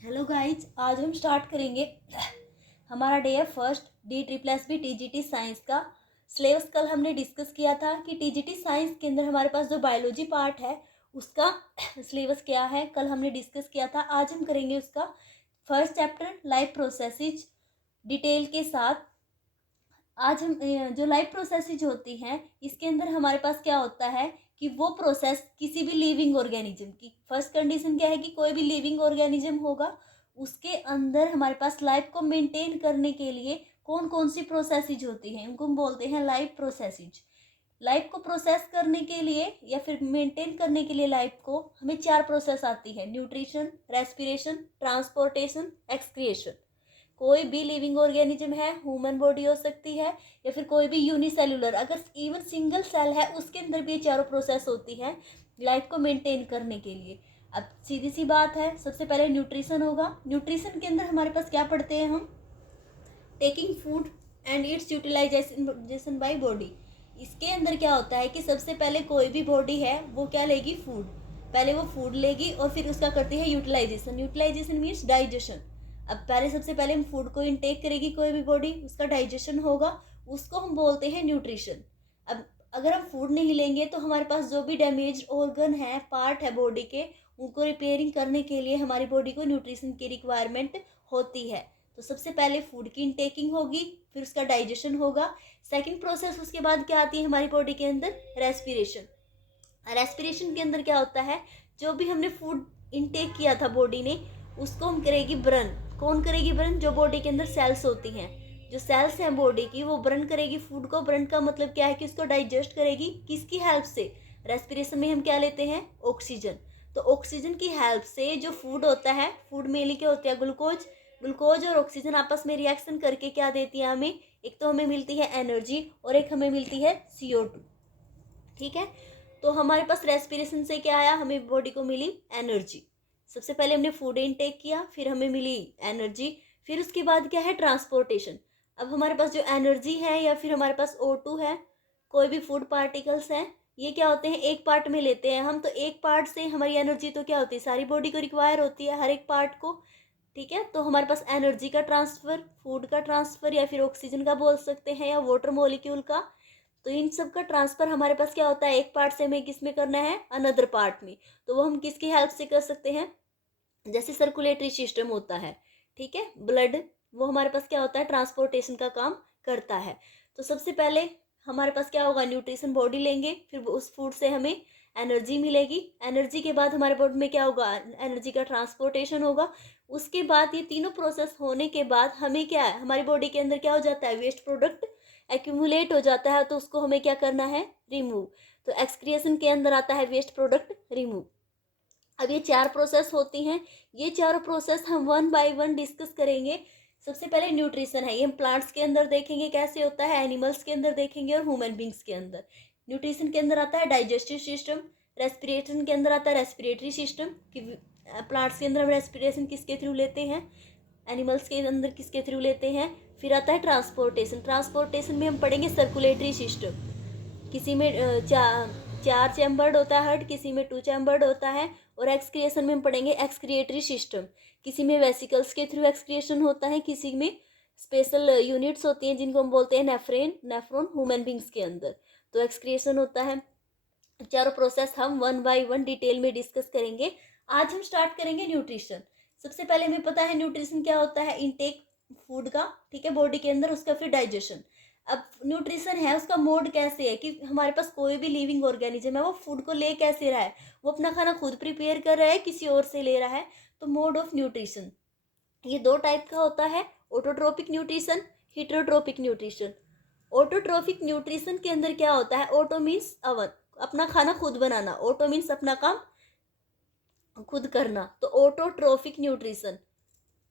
Hello guys, आज हम start करेंगे। हमारा डे है फर्स्ट D+B TGT साइंस का सिलेबस। कल हमने डिस्कस किया था कि TGT साइंस के अंदर हमारे पास जो बायोलॉजी पार्ट है उसका सिलेबस क्या है, कल हमने डिस्कस किया था। आज हम करेंगे उसका first chapter life processes detail के साथ। आज हम जो लाइफ प्रोसेसेज होती हैं इसके अंदर हमारे पास क्या होता है कि वो प्रोसेस किसी भी लिविंग ऑर्गेनिज्म की फर्स्ट कंडीशन क्या है कि कोई भी लिविंग ऑर्गेनिज्म होगा उसके अंदर हमारे पास लाइफ को मेंटेन करने के लिए कौन कौन सी प्रोसेसेज होती हैं उनको हम बोलते हैं लाइफ प्रोसेसेज। लाइफ को प्रोसेस करने के लिए या फिर मेंटेन करने के लिए लाइफ को हमें 4 प्रोसेस आती है: न्यूट्रिशन, रेस्पिरेशन, ट्रांसपोर्टेशन, एक्सक्रिएशन। कोई भी लिविंग ऑर्गेनिज्म है, ह्यूमन बॉडी हो सकती है या फिर कोई भी यूनिसेलुलर, अगर इवन सिंगल सेल है उसके अंदर भी ये चारों प्रोसेस होती हैं लाइफ को मेंटेन करने के लिए। अब सीधी सी बात है, सबसे पहले न्यूट्रिशन होगा। न्यूट्रिशन के अंदर हमारे पास क्या पढ़ते हैं हम? Taking food and its utilization by body. इसके अंदर क्या होता है कि सबसे पहले कोई भी बॉडी है वो क्या लेगी? फूड। पहले वो फूड लेगी और फिर उसका करती है यूटिलाइजेशन। Utilisation means digestion. अब पहले सबसे पहले हम फूड को इनटेक करेगी कोई भी बॉडी, उसका डाइजेशन होगा, उसको हम बोलते हैं न्यूट्रिशन। अब अगर हम फूड नहीं लेंगे तो हमारे पास जो भी डैमेज ऑर्गन है, पार्ट है बॉडी के, उनको रिपेयरिंग करने के लिए हमारी बॉडी को न्यूट्रिशन की रिक्वायरमेंट होती है। तो सबसे पहले फूड की इनटेकिंग होगी, फिर उसका डाइजेशन होगा। सेकंड प्रोसेस उसके बाद क्या आती है हमारी बॉडी के अंदर? रेस्पिरेशन। रेस्पिरेशन के अंदर क्या होता है? जो भी हमने फूड इनटेक किया था बॉडी ने उसको हम करेगी बर्न। कौन करेगी बर्न? जो बॉडी के अंदर सेल्स होती हैं, जो सेल्स हैं बॉडी की, वो बर्न करेगी फूड को। बर्न का मतलब क्या है कि उसको डाइजेस्ट करेगी। किसकी हेल्प से? रेस्पिरेशन में हम क्या लेते हैं? ऑक्सीजन। तो ऑक्सीजन की हेल्प से जो फूड होता है, फूड मेनली क्या होता है? ग्लूकोज। ग्लूकोज और ऑक्सीजन आपस में रिएक्शन करके क्या देती है हमें? एक तो हमें मिलती है एनर्जी और एक हमें मिलती है CO2। ठीक है, तो हमारे पास रेस्पिरेशन से क्या आया? हमें बॉडी को मिली एनर्जी। सबसे पहले हमने फूड इनटेक किया, फिर हमें मिली एनर्जी, फिर उसके बाद क्या है? ट्रांसपोर्टेशन। अब हमारे पास जो एनर्जी है या फिर हमारे पास O2 है, कोई भी फूड पार्टिकल्स हैं, ये क्या होते हैं? एक पार्ट में लेते हैं हम, तो एक पार्ट से हमारी एनर्जी तो क्या होती है? सारी बॉडी को रिक्वायर होती है, हर एक पार्ट को। ठीक है, तो हमारे पास एनर्जी का ट्रांसफर, फूड का ट्रांसफर या फिर ऑक्सीजन का बोल सकते हैं या वाटर मॉलिक्यूल का। तो इन सब का ट्रांसफर हमारे पास क्या होता है? एक पार्ट से हमें किस में करना है? अनदर पार्ट में। तो वो हम किसकी हेल्प से कर सकते हैं? जैसे सर्कुलेटरी सिस्टम होता है, ठीक है, ब्लड, वो हमारे पास क्या होता है? ट्रांसपोर्टेशन का काम करता है। तो सबसे पहले हमारे पास क्या होगा? न्यूट्रिशन बॉडी लेंगे, फिर उस फूड से हमें एनर्जी मिलेगी। एनर्जी के बाद हमारे बॉडी में क्या होगा? एनर्जी का ट्रांसपोर्टेशन होगा। उसके बाद ये तीनों प्रोसेस होने के बाद हमें क्या है? हमारी बॉडी के अंदर क्या हो जाता है? वेस्ट प्रोडक्ट एक्यूमुलेट हो जाता है, तो उसको हमें क्या करना है? रिमूव। तो एक्सक्रिएशन के अंदर आता है वेस्ट प्रोडक्ट रिमूव। अब ये 4 प्रोसेस होती हैं, ये चारों प्रोसेस हम 1 बाय 1 डिस्कस करेंगे। सबसे पहले न्यूट्रिशन है, ये हम प्लांट्स के अंदर देखेंगे कैसे होता है, एनिमल्स के अंदर देखेंगे और ह्यूमन बींग्स के अंदर। न्यूट्रिशन के अंदर आता है डाइजेस्टिव सिस्टम, रेस्पिरेशन के अंदर आता है रेस्पिरेटरी सिस्टम कि प्लांट्स के अंदर हम रेस्पिरेशन किसके थ्रू लेते हैं, एनिमल्स के अंदर किसके थ्रू लेते हैं। फिर आता है ट्रांसपोर्टेशन। ट्रांसपोर्टेशन में हम पढ़ेंगे सर्कुलेटरी सिस्टम, किसी में 4 चैम्बर्ड होता है हार्ट, किसी में 2 चैम्बर्ड होता है। और एक्सक्रिएशन में हम पढ़ेंगे एक्सक्रिएटरी सिस्टम, किसी में वेसिकल्स के थ्रू एक्सक्रिएशन होता है, किसी में स्पेशल यूनिट्स होती हैं जिनको हम बोलते हैं नेफ्रॉन ह्यूमन बींग्स के अंदर। तो एक्सक्रिएशन होता है। चारों प्रोसेस हम 1 बाय 1 डिटेल में डिस्कस करेंगे। आज हम स्टार्ट करेंगे न्यूट्रिशन। सबसे पहले हमें पता है न्यूट्रिशन क्या होता है? इनटेक फूड का, ठीक है, बॉडी के अंदर, उसका फिर डाइजेशन। अब न्यूट्रिशन है उसका मोड कैसे है कि हमारे पास कोई भी लिविंग ऑर्गेनिज्म है वो फूड को ले कैसे रहा है? वो अपना खाना खुद प्रिपेयर कर रहा है, किसी और से ले रहा है? तो मोड ऑफ न्यूट्रिशन ये 2 टाइप का होता है: autotrophic nutrition, heterotrophic nutrition. Autotrophic nutrition के अंदर क्या होता है? ऑटो मीन्स अवन, अपना खाना खुद बनाना, ऑटो मीन्स अपना काम खुद करना। तो autotrophic nutrition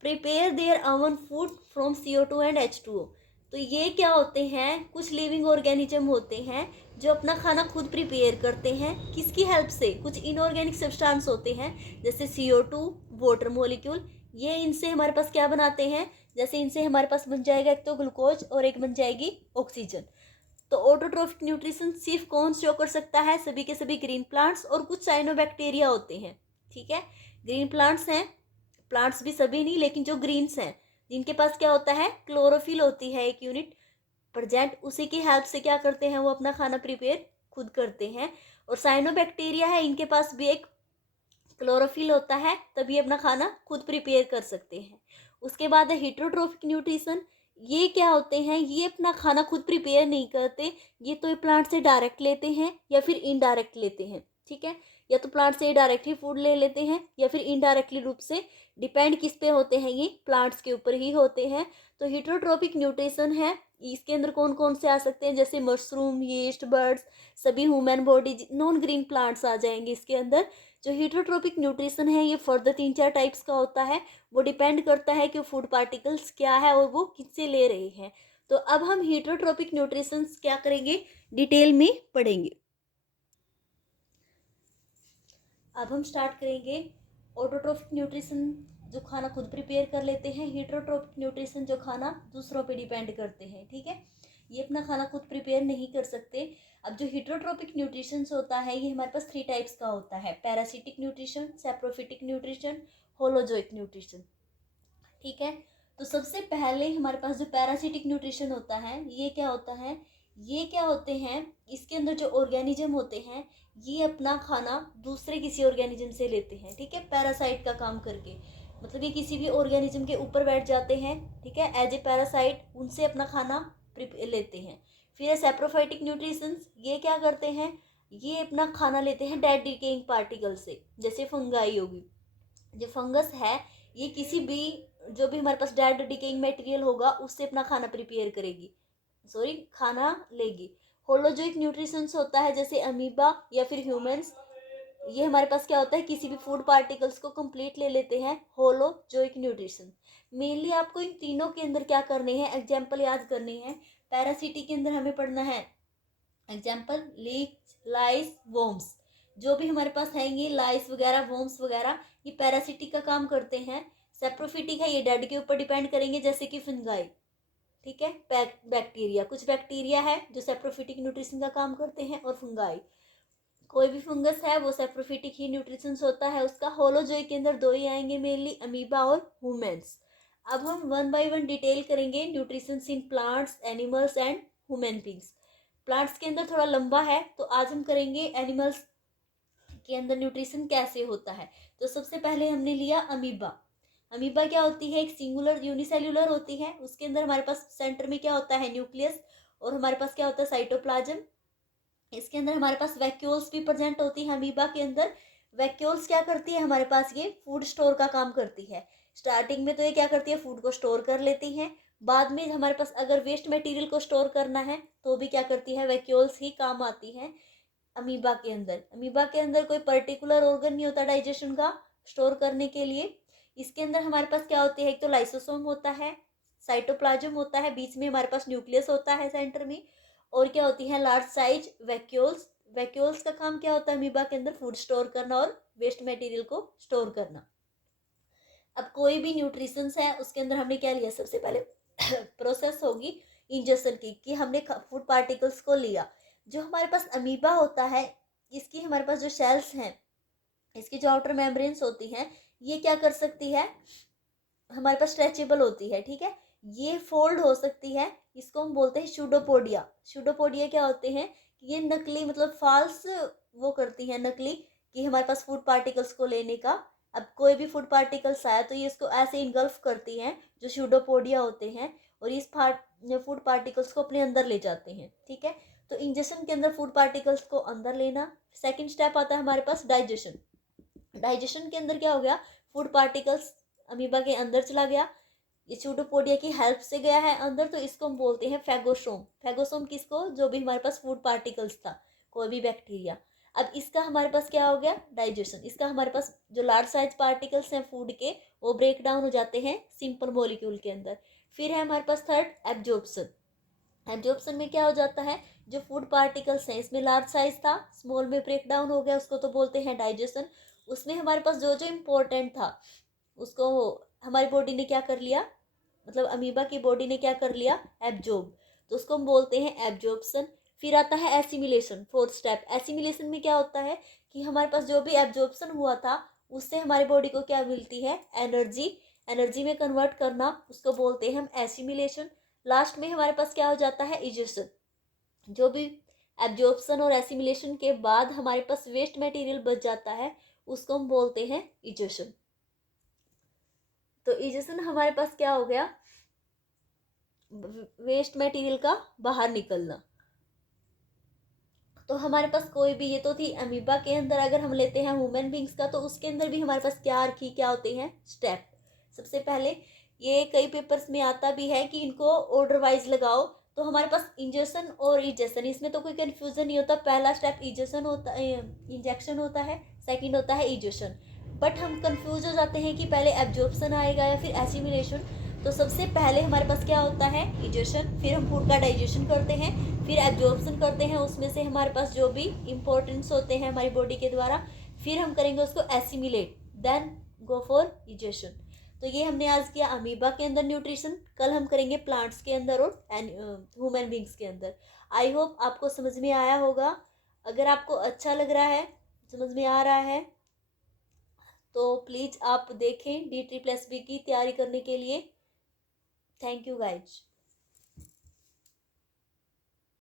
prepare their own food from CO2 and H2O। तो ये क्या होते हैं? कुछ लिविंग ऑर्गेनिज्म होते हैं जो अपना खाना खुद प्रिपेयर करते हैं, किसकी हेल्प से? कुछ इनऑर्गेनिक सब्सटेंस होते हैं जैसे CO2, वाटर मॉलिक्यूल, ये इनसे हमारे पास क्या बनाते हैं? जैसे इनसे हमारे पास बन जाएगा एक तो ग्लूकोज और एक बन जाएगी ऑक्सीजन। तो ऑटोट्रोफिक न्यूट्रिशन सिर्फ कौन शो कर सकता है? सभी के सभी ग्रीन प्लांट्स और कुछ साइनोबैक्टीरिया होते हैं, ठीक है। ग्रीन प्लांट्स हैं, प्लांट्स भी सभी नहीं, लेकिन जो ग्रीन्स हैं जिनके पास क्या होता है, क्लोरोफिल होती है एक यूनिट प्रेजेंट, उसी की हेल्प से क्या करते हैं, वो अपना खाना प्रिपेयर खुद करते हैं। और साइनोबैक्टीरिया है, इनके पास भी एक क्लोरोफिल होता है, तभी अपना खाना खुद प्रिपेयर कर सकते हैं। उसके बाद है हेटरोट्रोफिक न्यूट्रिशन। ये क्या होते हैं, ये अपना खाना खुद प्रिपेयर नहीं करते, ये तो प्लांट से डायरेक्ट लेते हैं या फिर इनडायरेक्ट लेते हैं, ठीक है। या तो प्लांट से डायरेक्ट ही फूड ले लेते हैं या फिर इनडायरेक्टली रूप से डिपेंड किस पे होते हैं, ये प्लांट्स के ऊपर ही होते हैं। तो हेटरोट्रोपिक न्यूट्रिशन है, इसके अंदर कौन कौन से आ सकते हैं, जैसे मशरूम, यीस्ट, बर्ड्स, सभी human body, non green plants आ जाएंगे इसके अंदर। जो हेटरोट्रोपिक न्यूट्रिशन है ये फर्दर 3-4 टाइप्स का होता है, वो डिपेंड करता है कि फूड पार्टिकल्स क्या है और वो किससे ले रहे हैं। तो अब हम हेटरोट्रोपिक न्यूट्रिशन क्या करेंगे, डिटेल में पढ़ेंगे। अब हम स्टार्ट करेंगे ऑटोट्रोफिक न्यूट्रिशन, जो खाना खुद प्रिपेयर कर लेते हैं। हेटरोट्रोपिक न्यूट्रिशन, जो खाना दूसरों पे डिपेंड करते हैं, ठीक है, ये अपना खाना खुद प्रिपेयर नहीं कर सकते। अब जो हेटरोट्रोपिक न्यूट्रिशन होता है ये हमारे पास 3 टाइप्स का होता है, parasitic nutrition, saprophytic nutrition, holozoic nutrition, ठीक है। तो सबसे पहले हमारे पास जो पैरासिटिक न्यूट्रिशन होता है ये क्या होता है, ये क्या होते हैं, इसके अंदर जो ऑर्गेनिज्म होते हैं ये अपना खाना दूसरे किसी ऑर्गेनिज्म से लेते हैं, ठीक है, पैरासाइट का काम करके। मतलब ये किसी भी ऑर्गेनिज्म के ऊपर बैठ जाते हैं, ठीक है, एज ए पैरासाइट, उनसे अपना खाना लेते हैं। फिर सैप्रोफाइटिक न्यूट्रिशन, ये क्या करते हैं, ये अपना खाना लेते हैं डेड डिकेइंग पार्टिकल से, जैसे फंगाई होगी। जो फंगस है ये किसी भी, जो भी हमारे पास डेड डिकेइंग मटेरियल होगा उससे अपना खाना प्रिपेयर करेगी, सॉरी खाना लेगी। होलोजोइक न्यूट्रिशंस होता है जैसे अमीबा या फिर ह्यूमंस, ये हमारे पास क्या होता है, किसी भी फूड पार्टिकल्स को कंप्लीट ले लेते हैं, होलोजोइक न्यूट्रिशन। मेनली आपको इन तीनों के अंदर क्या करने हैं, एग्जाम्पल याद करने हैं। पैरासिटी के अंदर हमें पढ़ना है एग्जाम्पल लीच, लाइस, वोम्स, जो भी हमारे पास है ये लाइस वगैरह, वोम्स वगैरह, ये पैरासिटिक का काम करते हैं। सेप्रोफिटिक है, ये डेड के ऊपर डिपेंड करेंगे, जैसे कि फंगाई, ठीक है, बैक्टीरिया, कुछ बैक्टीरिया है जो सेप्रोफिटिक न्यूट्रिशन का काम करते हैं, और फंगाई, कोई भी फंगस है वो सेप्रोफिटिक ही न्यूट्रिशन होता है उसका। होलोजोइक के अंदर 2 ही आएंगे मेनली, अमीबा और ह्यूमन्स। अब हम 1 बाय 1 डिटेल करेंगे nutrition in plants, animals and human beings. Plants के अंदर थोड़ा लंबा है तो आज हम करेंगे एनिमल्स के अंदर न्यूट्रिशन कैसे होता है। तो सबसे पहले हमने लिया अमीबा। अमीबा क्या होती है, एक सिंगुलर यूनिसेल्युलर होती है, उसके अंदर हमारे पास सेंटर में क्या होता है, न्यूक्लियस, और हमारे पास क्या होता है, साइटोप्लाज्म। इसके अंदर हमारे पास वैक्यूल्स भी प्रेजेंट होती है अमीबा के अंदर। वैक्यूल्स क्या करती है हमारे पास, ये फूड स्टोर का काम करती है। स्टार्टिंग में तो ये क्या करती है, फूड को स्टोर कर लेती हैं, बाद में हमारे पास अगर वेस्ट मटेरियल को स्टोर करना है तो भी क्या करती है, वैक्यूल्स ही काम आती हैं अमीबा के अंदर। अमीबा के अंदर कोई पर्टिकुलर ऑर्गन नहीं होता डाइजेशन का स्टोर करने के लिए। इसके अंदर हमारे पास क्या होती है, एक तो लाइसोसोम होता है, साइटोप्लाज्म होता है, बीच में हमारे पास न्यूक्लियस होता है सेंटर में, और क्या होती है, लार्ज साइज वैक्यूल्स। वैक्यूल्स का काम क्या होता है अमीबा के अंदर, फूड स्टोर करना और वेस्ट मटेरियल को स्टोर करना। अब कोई भी न्यूट्रिशंस है उसके अंदर हमने क्या लिया, सबसे पहले प्रोसेस होगी इंजेक्शन की, कि हमने फूड पार्टिकल्स को लिया। जो हमारे पास अमीबा होता है इसकी हमारे पास जो शेल्स हैं, इसकी जो आउटर मेम्ब्रेन्स होती हैं, ये क्या कर सकती है, हमारे पास स्ट्रेचेबल होती है, ठीक है, ये फोल्ड हो सकती है, इसको हम बोलते हैं शूडोपोडिया। शूडोपोडिया क्या होते हैं, ये नकली मतलब फॉल्स वो करती है, नकली, कि हमारे पास फूड पार्टिकल्स को लेने का। अब कोई भी फूड पार्टिकल्स आया तो ये इसको ऐसे इनगल्फ करती हैं, जो शूडोपोडिया होते हैं, और इस फूड पार्टिकल्स को अपने अंदर ले जाते हैं, ठीक है। तो इंजेक्शन के अंदर फूड पार्टिकल्स को अंदर लेना। सेकेंड स्टेप आता है हमारे पास डाइजेशन। डाइजेशन के अंदर क्या हो गया, फूड पार्टिकल्स अमीबा के अंदर चला गया, ये सूडोपोडिया की हेल्प से गया है अंदर, तो इसको हम बोलते हैं फैगोसोम। फैगोसोम किसको, जो भी हमारे पास फूड पार्टिकल्स था, कोई भी बैक्टीरिया। अब इसका हमारे पास क्या हो गया, डाइजेशन। इसका हमारे पास जो लार्ज साइज पार्टिकल्स हैं फूड के, वो ब्रेक डाउन हो जाते हैं सिंपल मॉलिक्यूल के अंदर। फिर है हमारे पास थर्ड, एब्जॉर्प्शन। एब्जॉर्प्शन में क्या हो जाता है, जो फूड पार्टिकल्स हैं इसमें लार्ज साइज था, स्मॉल में ब्रेक डाउन हो गया, उसको तो बोलते हैं डाइजेशन। उसमें हमारे पास जो जो इम्पोर्टेंट था उसको हमारी बॉडी ने क्या कर लिया, मतलब अमीबा की बॉडी ने क्या कर लिया, एब्जॉर्ब, तो उसको हम बोलते हैं एब्जॉर्प्शन। फिर आता है एसिमिलेशन, फोर्थ स्टेप। एसिमिलेशन में क्या होता है कि हमारे पास जो भी एब्जॉर्प्शन हुआ था उससे हमारी बॉडी को क्या मिलती है, एनर्जी। एनर्जी में कन्वर्ट करना उसको बोलते हैं हम एसिमिलेशन। लास्ट में हमारे पास क्या हो जाता है, इजेशन। जो भी एब्जॉर्प्शन और एसिमिलेशन के बाद हमारे पास वेस्ट मटेरियल बच जाता है उसको हम बोलते हैं इजेशन। तो इजेशन हमारे पास क्या हो गया, वेस्ट मटेरियल का बाहर निकलना। तो हमारे पास कोई भी, ये तो थी अमीबा के अंदर। अगर हम लेते हैं ह्यूमन बींग्स का, तो उसके अंदर भी हमारे पास क्या होते हैं, स्टेप। सबसे पहले ये कई पेपर्स में आता भी है कि इनको ऑर्डर वाइज लगाओ। तो हमारे पास इंजेक्शन और इजेक्शन, इसमें तो कोई कंफ्यूजन नहीं होता। पहला स्टेप इजेक्शन होता है, इंजेक्शन होता है, सेकंड होता है इजेक्शन। बट हम कंफ्यूज हो जाते हैं कि पहले एब्जॉर्प्शन आएगा या फिर एसिमिलेशन। तो सबसे पहले हमारे पास क्या होता है, इजेक्शन। फिर हम फूड का डाइजेशन करते हैं, फिर एब्जॉर्प्शन करते हैं उसमें से हमारे पास जो भी इंपॉर्टेंट्स होते हैं हमारी बॉडी के द्वारा। फिर हम करेंगे उसको assimilate, then go for ejection. तो ये हमने आज किया अमीबा के अंदर न्यूट्रिशन। कल हम करेंगे प्लांट्स के अंदर और ह्यूमन बींग्स के अंदर। आई होप आपको समझ में आया होगा। अगर आपको अच्छा लग रहा है, समझ में आ रहा है, तो प्लीज़ आप देखें D+B की तैयारी करने के लिए। Thank you guys.